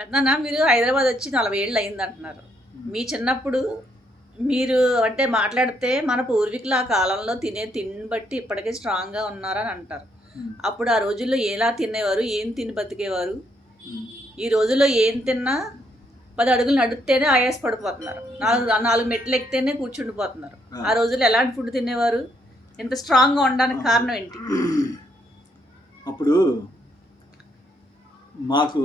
పెద్దనా మీరు హైదరాబాద్ వచ్చి 40 ఏళ్ళు అయిందంటున్నారు. మీ చిన్నప్పుడు మీరు అంటే మాట్లాడితే మన పూర్వీకులు ఆ కాలంలో తినే తిండిని బట్టి ఇప్పటికే స్ట్రాంగ్‌గా ఉన్నారని అంటారు. హ్మ్. అప్పుడు ఆ రోజుల్లో ఎలా తినేవారు? ఏం తిని బతికేవారు? హ్మ్. ఈ రోజుల్లో ఏం తిన్నా 10 అడుగులు నడిస్తేనే ఆయాస పడిపోతున్నారు. 4 మెట్లు ఎక్కితేనే కూర్చుండిపోతున్నారు. ఆ రోజుల్లో ఎలాంటి ఫుడ్ తినేవారు? ఇంత స్ట్రాంగ్‌గా ఉండడానికి కారణం ఏంటి? అప్పుడు మాకు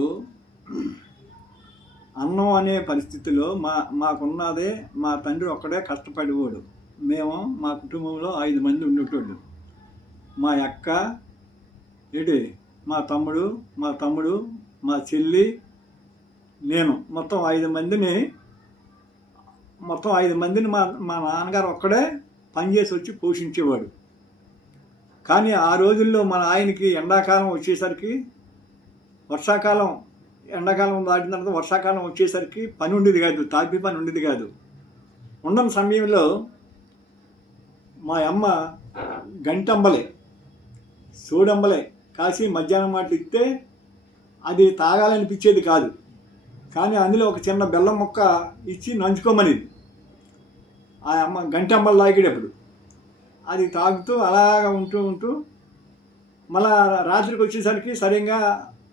అన్నం అనే పరిస్థితిలో మాకున్నదే మా తండ్రి ఒక్కడే కష్టపడేవాడు. మేము మా కుటుంబంలో 5 మంది ఉండేటోళ్ళు. మా అక్క, ఏంటి మా తమ్ముడు, మా చెల్లి, నేను మొత్తం 5 మందిని మా మా నాన్నగారు ఒక్కడే పనిచేసి వచ్చి పోషించేవాడు. కానీ ఆ రోజుల్లో మన ఆయనకి ఎండాకాలం వచ్చేసరికి ఎండాకాలం దాటిన తర్వాత వర్షాకాలం వచ్చేసరికి పని ఉండేది కాదు, తాపి పని ఉండేది కాదు. ఉండని సమయంలో మా అమ్మ గంటంబలే సోడంబలే కాసి మధ్యాహ్నం మాట ఇస్తే అది తాగాలనిపించేది కాదు. కానీ అందులో ఒక చిన్న బెల్లం ముక్క ఇచ్చి నంచుకోమనేది. ఆ అమ్మ గంటంబలు తాగేటప్పుడు అది తాగుతూ అలాగ ఉంటూ మళ్ళా రాత్రికి వచ్చేసరికి సరిగ్గా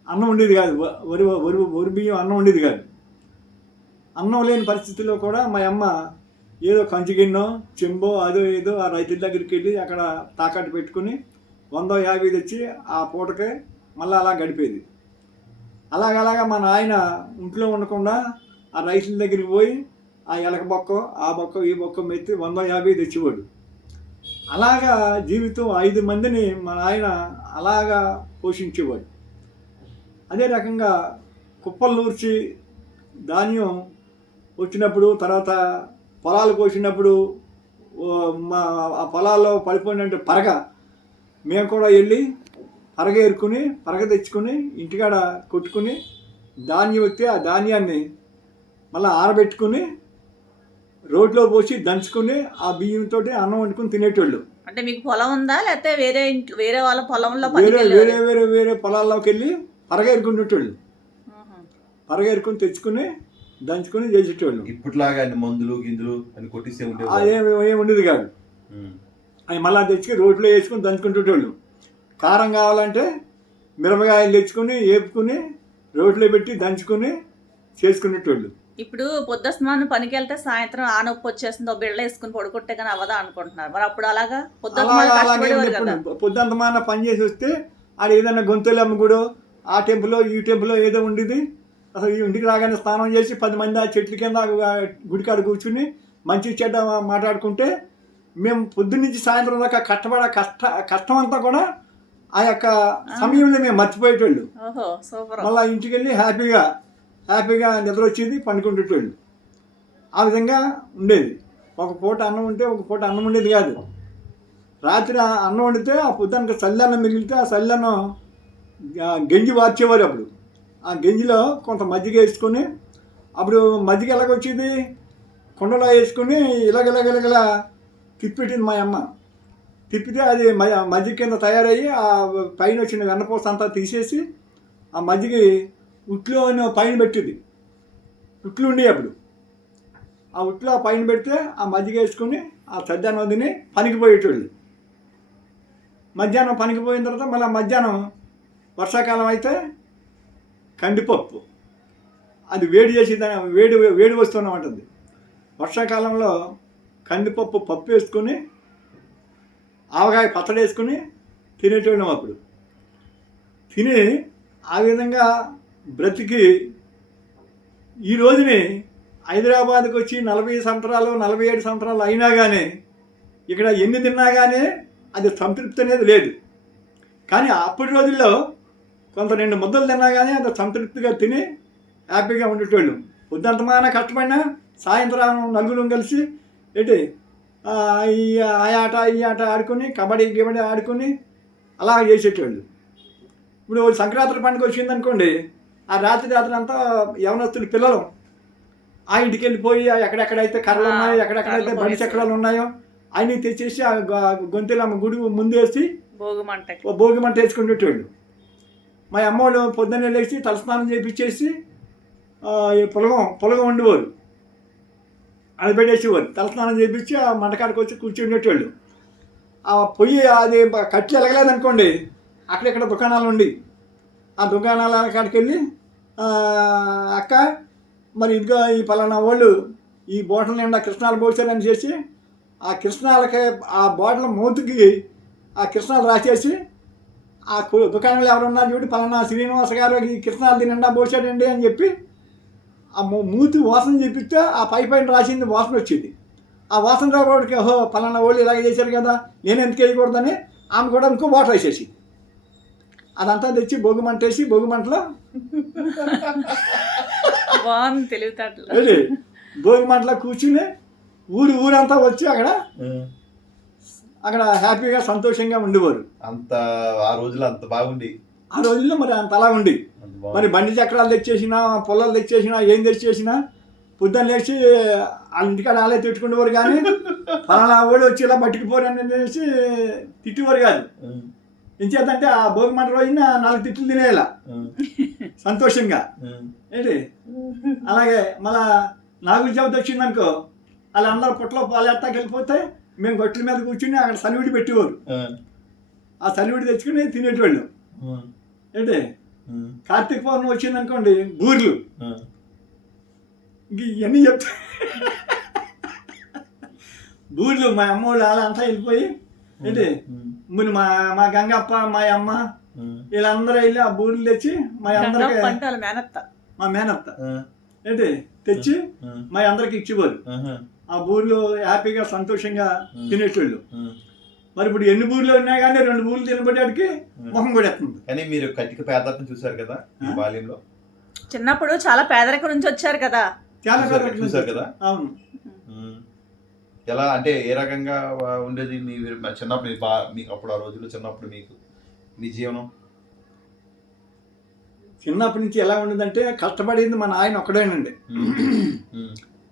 అన్నం ఉండేది కాదు. వరి బియ్యం అన్నం ఉండేది కాదు. అన్నం లేని పరిస్థితుల్లో కూడా మా అమ్మ ఏదో కంచిగిన్నో చెంబో అదో ఏదో ఆ రైతుల దగ్గరికి వెళ్ళి అక్కడ తాకట్టు పెట్టుకుని 100-50 తెచ్చి ఆ పూటకే మళ్ళీ అలా గడిపేది. అలాగలాగా మా నాయన ఇంట్లో ఉండకుండా ఆ రైతుల దగ్గరికి పోయి ఆ ఎలక బొక్క ఆ బొక్క ఈ బొక్క మెత్తి 100-50 తెచ్చేవాడు. అలాగా జీవితం 5 మందిని మా నాయన అలాగా పోషించేవాడు. అదే రకంగా కుప్పలు నూర్చి ధాన్యం వచ్చినప్పుడు తర్వాత పొలాలు కోసినప్పుడు ఆ పొలాల్లో పడిపోయినట్టు పరగ మేము కూడా వెళ్ళి పరగ తెచ్చుకొని ఇంటికాడ కొట్టుకుని ధాన్యం వస్తే ఆ ధాన్యాన్ని మళ్ళీ ఆరబెట్టుకుని రోడ్లో పోసి దంచుకుని ఆ బియ్యంతో అన్నం వండుకుని తినేటోళ్ళు. అంటే మీకు పొలం ఉందా? లేకపోతే వేరే వాళ్ళ పొలంలో వేరే పొలాల్లోకి వెళ్ళి పరగేరుకునేటోళ్ళు. పరగేరుకుని తెచ్చుకుని దంచుకుని చేసేటోళ్ళు. ఇప్పటిలాగా మందులు గిందులు అని కొట్టిస్తే ఏమి ఉండేది కాదు. అవి మళ్ళీ తెచ్చుకుని రోడ్లో వేసుకుని దంచుకుంటేటోళ్ళు. కారం కావాలంటే మిరపకాయలు తెచ్చుకుని వేపుకుని రోడ్లో పెట్టి దంచుకుని చేసుకునేటోళ్ళు. ఇప్పుడు పొద్దుస్తమానం పనికి వెళ్తే సాయంత్రం ఆ నొప్పి వచ్చేస్తుందో బిళ్ళ వేసుకుని పడుకుంటే కానీ అవదా అనుకుంటున్నారు. మరి అప్పుడు అలాగా పొద్దుంతమాన పని చేసి వస్తే ఆడ ఏదైనా గొంతులమ్మ గుడో ఆ టెంపులో ఈ టెంపులో ఏదో ఉండేది. అసలు ఈ ఇంటికి రాగానే స్నానం చేసి 10 మంది ఆ చెట్ల కింద గుడికాడ కూర్చుని మంచి చెడ్డ మాట్లాడుకుంటే మేము పొద్దున్నుంచి సాయంత్రం దాకా కష్టం అంతా కూడా ఆ యొక్క సమయంలో మేము మర్చిపోయేటోళ్ళు. మళ్ళీ ఇంటికి వెళ్ళి హ్యాపీగా నిద్ర వచ్చేది, పండుకుంటేటోళ్ళు. ఆ విధంగా ఉండేది. ఒక పూట అన్నం ఉంటే ఒక పూట అన్నం ఉండేది కాదు. రాత్రి అన్నం వండితే ఆ పొద్దునకి చల్లన్నం మిగిలితే ఆ చల్లన్నం గంజి వార్చేవారు. అప్పుడు ఆ గంజిలో కొంత మజ్జిగ వేసుకొని అప్పుడు మజ్జిగ ఎలాగొచ్చేది కుండలో వేసుకుని ఇలాగలా తిప్పెట్టింది మా అమ్మ. తిప్పితే అది మజ్జిగ కింద తయారయ్యి ఆ పైన వచ్చిన వెన్నపూస అంతా తీసేసి ఆ మజ్జిగ ఉట్లో పైన పెట్టింది. ఉట్లు ఉండి అప్పుడు ఆ ఉట్లో పైన పెడితే ఆ మజ్జిగ వేసుకుని ఆ సద్దానం తిని పనికి పోయేటోళ్ళు. మధ్యాహ్నం పనికి పోయిన తర్వాత మళ్ళీ మధ్యాహ్నం వర్షాకాలం అయితే కందిపప్పు అది వేడి చేసి వేడి వస్తువున ఉంటుంది. వర్షాకాలంలో కందిపప్పు పప్పు వేసుకొని ఆవకాయ పచ్చడి వేసుకుని తినేటోళ్ళం. అప్పుడు తిని ఆ విధంగా బ్రతికి ఈ రోజుని హైదరాబాద్కి వచ్చి 40 సంవత్సరాలు 47 సంవత్సరాలు అయినా కానీ ఇక్కడ ఎన్ని తిన్నా కానీ అది సంతృప్తి అనేది లేదు. కానీ అప్పటి రోజుల్లో కొంత 2 ముద్దలు తిన్నా కానీ అది సంతృప్తిగా తిని హ్యాపీగా ఉండేటోళ్ళు. పొద్దుంతమాన కష్టపడినా సాయంత్రం నలుగురు కలిసి ఏంటి ఈ ఆట ఆడుకొని కబడ్డీ ఆడుకొని అలా చేసేటోళ్ళు. ఇప్పుడు సంక్రాంతి పండుగ వచ్చిందనుకోండి, ఆ రాత్రి అంతా యవనస్తులు పిల్లలు ఆ ఇంటికి వెళ్ళిపోయి ఎక్కడెక్కడైతే కర్రలు ఉన్నాయో ఎక్కడెక్కడైతే బండి చక్రాలు ఉన్నాయో అన్నీ తెచ్చేసి ఆ గొంతులమ్మ గుడి ముందేసి భోగి మంట వేసుకునేటోళ్ళు. మా అమ్మోళ్ళు పొద్దున్నే లేచి తలస్నానం చేయించేసి ఈ పులగం వండేవారు, అది పెట్టేసేవారు. తలస్నానం చేయించి ఆ మంటకాడికి వచ్చి కూర్చుండేటోళ్ళు. ఆ పొయ్యి అది కట్టి ఎలగలేదనుకోండి, అక్కడెక్కడ దుకాణాలు ఉండి ఆ దుకాణాల కాడికి వెళ్ళి అక్క మరి ఇదిగో ఈ పలానా వాళ్ళు ఈ బాటిల్ నిండా కృష్ణాలు పోసారని చేసి ఆ కృష్ణాలకి ఆ బాటిల్ మూతికి ఆ కృష్ణాలు రాసేసి ఆ దుకాణంలో ఎవరున్నారు చూడు పలానా శ్రీనివాస గారు ఈ కృష్ణాలు నిండా పోసాడండి అని చెప్పి ఆ మూతి వాసన చూపిస్తే ఆ పైన రాసింది వాసన వచ్చేది. ఆ వాసన రాబడికి ఓహో పలానా వాళ్ళు ఇలాగ చేశారు కదా, నేను ఎందుకు వేయకూడదని ఆమె కూడా ఇంకో వాటర్ వేసేసి అదంతా తెచ్చి భోగి మంట వేసి భోగి మంటలో బాగుంది తెలివితేటలు. భోగి మంటలో కూర్చుని ఊరంతా వచ్చి అక్కడ హ్యాపీగా సంతోషంగా ఉండేవారు. అంత ఆ రోజులు అంత బాగుండి, ఆ రోజుల్లో మరి అంత అలా ఉండి మరి బండి చక్రాలు తెచ్చేసినా పొలాలు తెచ్చేసినా ఏం తెచ్చేసినా పొద్దున్న లేచి వాళ్ళ ఇంటికాడ వాళ్ళే తిట్టుకునేవారు. కానీ పలానా వాడు వచ్చి ఇలా పట్టుకుపోరని అనేసి తిట్టేవారు కాదు. ఏం చేద్దంటే ఆ భోగి మంట రోజున 4 తిట్లు తినేయాల సంతోషంగా ఏంటి. అలాగే మళ్ళా నాగుల చవితి వచ్చిందనుకో వాళ్ళందరూ పుట్టలో పాలేస్తాకి వెళ్ళిపోతే మేము గొట్టల మీద కూర్చుని అక్కడ సలివిడి పెట్టేవారు. ఆ సలివిడి తెచ్చుకుని తినేటోళ్ళు ఏంటి. కార్తీక పౌర్ణమి వచ్చిందనుకోండి బూర్లు ఇంక ఇవన్నీ చెప్తా. బూర్లు మా అమ్మ వాళ్ళు అలా అంతా వెళ్ళిపోయి ఏంటి ముందు మా గంగప్ప మా అమ్మ వీళ్ళందరూ వెళ్ళి ఆ బూర్లు తెచ్చి మా అందరికి మా మేనత్త ఏంటి తెచ్చి మా అందరికి ఇచ్చేవారు. ఆ బూర్లు హ్యాపీగా సంతోషంగా తినేటోళ్ళు. మరి ఇప్పుడు ఎన్ని బూర్లు ఉన్నాయి కానీ 2 బూర్లు తినబడేటికి మొహం కొడేస్తుంది. కానీ మీరు కటిక పేదరికం చూసారు కదా ఈ బాల్యంలో, చిన్నప్పుడు చాలా పేదరికం నుంచి వచ్చారు కదా, చాలా చూసారు కదా. అవును. ఎలా అంటే ఏ రకంగా ఉండేది మీ చిన్నప్పుడు మీకు అప్పుడు ఆ రోజుల్లో చిన్నప్పుడు మీకు మీ జీవనం? చిన్నప్పటి నుంచి ఎలా ఉండేదంటే కష్టపడింది మా నాయన ఒక్కడేనండి.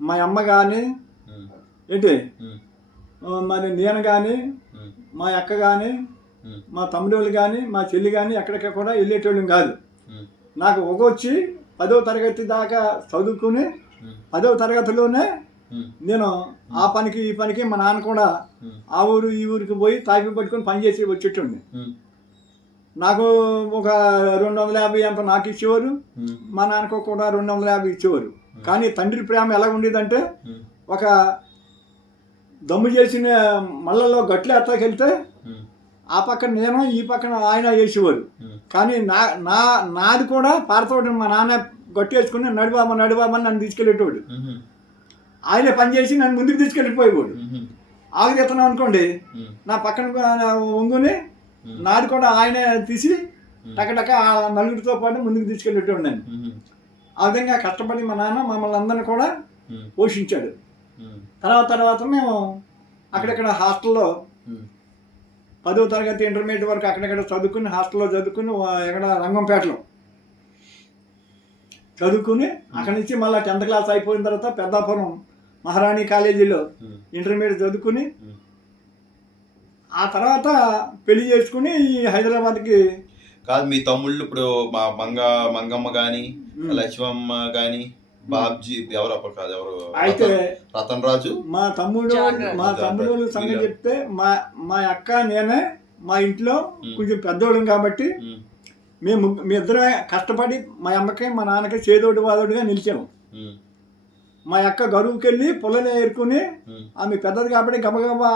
మా అమ్మ కానీ ఏంటి మరి నేను కానీ మా అక్క కానీ మా తమ్ముడు కానీ మా చెల్లి కానీ ఎక్కడికి కూడా వెళ్ళేటోళ్ళం కాదు. నాకు వచ్చి 10వ తరగతి దాకా చదువుకుని 10వ తరగతిలోనే నేను ఆ పనికి ఈ పనికి మా నాన్న కూడా ఆ ఊరు ఈ ఊరికి పోయి తాపి పట్టుకొని పని చేసి వచ్చేటండి. నాకు ఒక 250 అంత నాకు ఇచ్చేవారు, మా నాన్నకు కూడా 250 ఇచ్చేవారు. కానీ తండ్రి ప్రేమ ఎలా ఉండేదంటే ఒక దమ్ము చేసిన మళ్ళలో గట్లు ఎత్తాకెళ్తే ఆ పక్కన నేను ఈ పక్కన ఆయన వేసేవారు. కానీ నాది కూడా పారతోటి మా నాన్న గట్టి వేసుకుని నడిబామని నన్ను తీసుకెళ్ళేటోడు. ఆయనే పని చేసి నన్ను ముందుకు తీసుకెళ్ళిపోయేవాడు. ఆగుతీస్తున్నాం అనుకోండి నా పక్కన ఒంగుని నాది కూడా ఆయనే తీసి టకటక నలుగురితో పాటు ముందుకు తీసుకెళ్ళేటోడు నేను. ఆ విధంగా కష్టపడి మా నాన్న మమ్మల్ని అందరినీ కూడా పోషించాడు. తర్వాత మేము అక్కడక్కడ హాస్టల్లో 10వ తరగతి ఇంటర్మీడియట్ వరకు అక్కడెక్కడ చదువుకుని హాస్టల్లో చదువుకుని ఎక్కడ రంగంపేటలో చదువుకుని అక్కడి నుంచి మళ్ళీ 10th క్లాస్ అయిపోయిన తర్వాత పెద్దాపురం మహారాణి కాలేజీలో ఇంటర్మీడియట్ చదువుకుని ఆ తర్వాత పెళ్లి చేసుకుని హైదరాబాద్కి. కాదు మీ తమ్ముళ్ళు ఇప్పుడు మా మంగమ్మ కానీ లక్ష్మమ్మ కానీ బాబ్జీ ఎవరు అప్పుడు కాదు ఎవరు అయితే రతన్ రాజు మా తమ్ముడు సంగతి చెప్తే మా అక్క నేనే మా ఇంట్లో కొంచెం పెద్దోళ్ళం కాబట్టి మీ ఇద్దరమే కష్టపడి మా అమ్మకి మా నాన్నకి చేదోడు వాదోడుగా నిలిచాము. మా అక్క గరువుకి వెళ్ళి పొలని ఏరుకుని ఆమె పెద్దది కాబట్టి గబగబా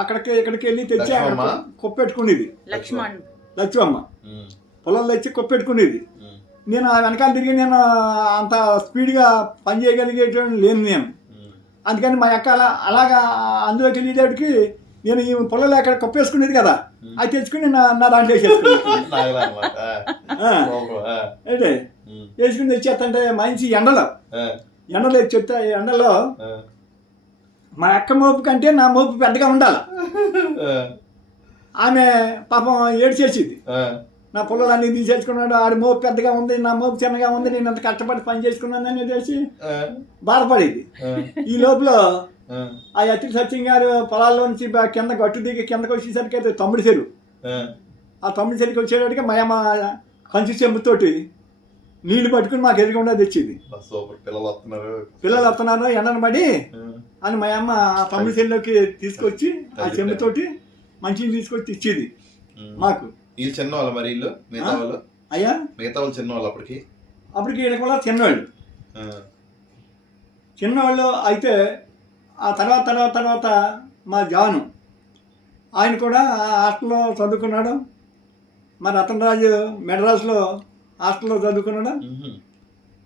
అక్కడికి ఇక్కడికి వెళ్ళి తెచ్చి కొప్పెట్టుకునేది. లక్ష్మమ్మ పొలాలు తెచ్చి కొప్పెట్టుకునేది. నేను ఆ వెనకాల తిరిగి నేను అంత స్పీడ్గా పని చేయగలిగేటువంటి లేను నేను. అందుకని మా అక్క అలాగా అందులోకి వెళ్ళేటికి నేను ఈ పొలాలు అక్కడ కొప్పేసుకునేది కదా, అది తెచ్చుకుని నా దాంట్లో అంటే వేసుకుని తెచ్చేస్తంటే మంచి ఎండలో చెప్తే ఎండలో మా అక్క మోపు కంటే నా మోపు పెద్దగా ఉండాలి. ఆమె పాపం ఏడ్చేసేది, నా పొలాలు అన్నీ తీసేసుకున్నాడు, ఆడి మోపు పెద్దగా ఉంది నా మోపు చిన్నగా ఉంది, నేను అంత కష్టపడి పని చేసుకున్నానని తెలిసి బాధపడేది. ఈ లోపల ఆ అతి సత్యం గారు పొలాల్లో నుంచి కింద గట్టు దిగి కిందకు వచ్చేసరికి అయితే తమ్ముడి చెరువు, ఆ తమ్ముడి చెరువుకి వచ్చేటప్పటికి మా అమ్మ కంచి చెంబుతోటి నీళ్లు పట్టుకుని మాకు ఎదురుకుండా తెచ్చేది. సూపర్, పిల్లలు వస్తున్నారు. పిల్లలు వస్తున్నారు ఎండను పడి ఆ, అని మా అమ్మ ఆ తమ్ముడి చెల్లిలోకి తీసుకొచ్చి ఆ చెంబుతోటి మంచిని తీసుకొచ్చి ఇచ్చేది ఉమ్. మాకు. వీళ్ళు చిన్న వాళ్ళు, మరి వీళ్ళు మిగతా వాళ్ళు అయ్యా మిగతా వాళ్ళు చిన్న వాళ్ళు అప్పటికి. అప్పటికి వీళ్ళకి కూడా చిన్నవాళ్ళు ఆ, చిన్నవాళ్ళు అయితే ఆ తర్వాత మా జాను ఆయన కూడా ఆ హాస్టల్లో చదువుకున్నాడు. మా రతనరాజు మెడ్రాస్లో హాస్టల్లో చదువుకున్నాడు, ఉహు,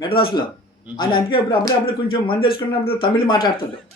మెడ్రాస్లో. ఉహు. ఆయన అందుకే అప్పుడప్పుడు కొంచెం మంది వేసుకున్నప్పుడు తమిళ్ మాట్లాడతాడు.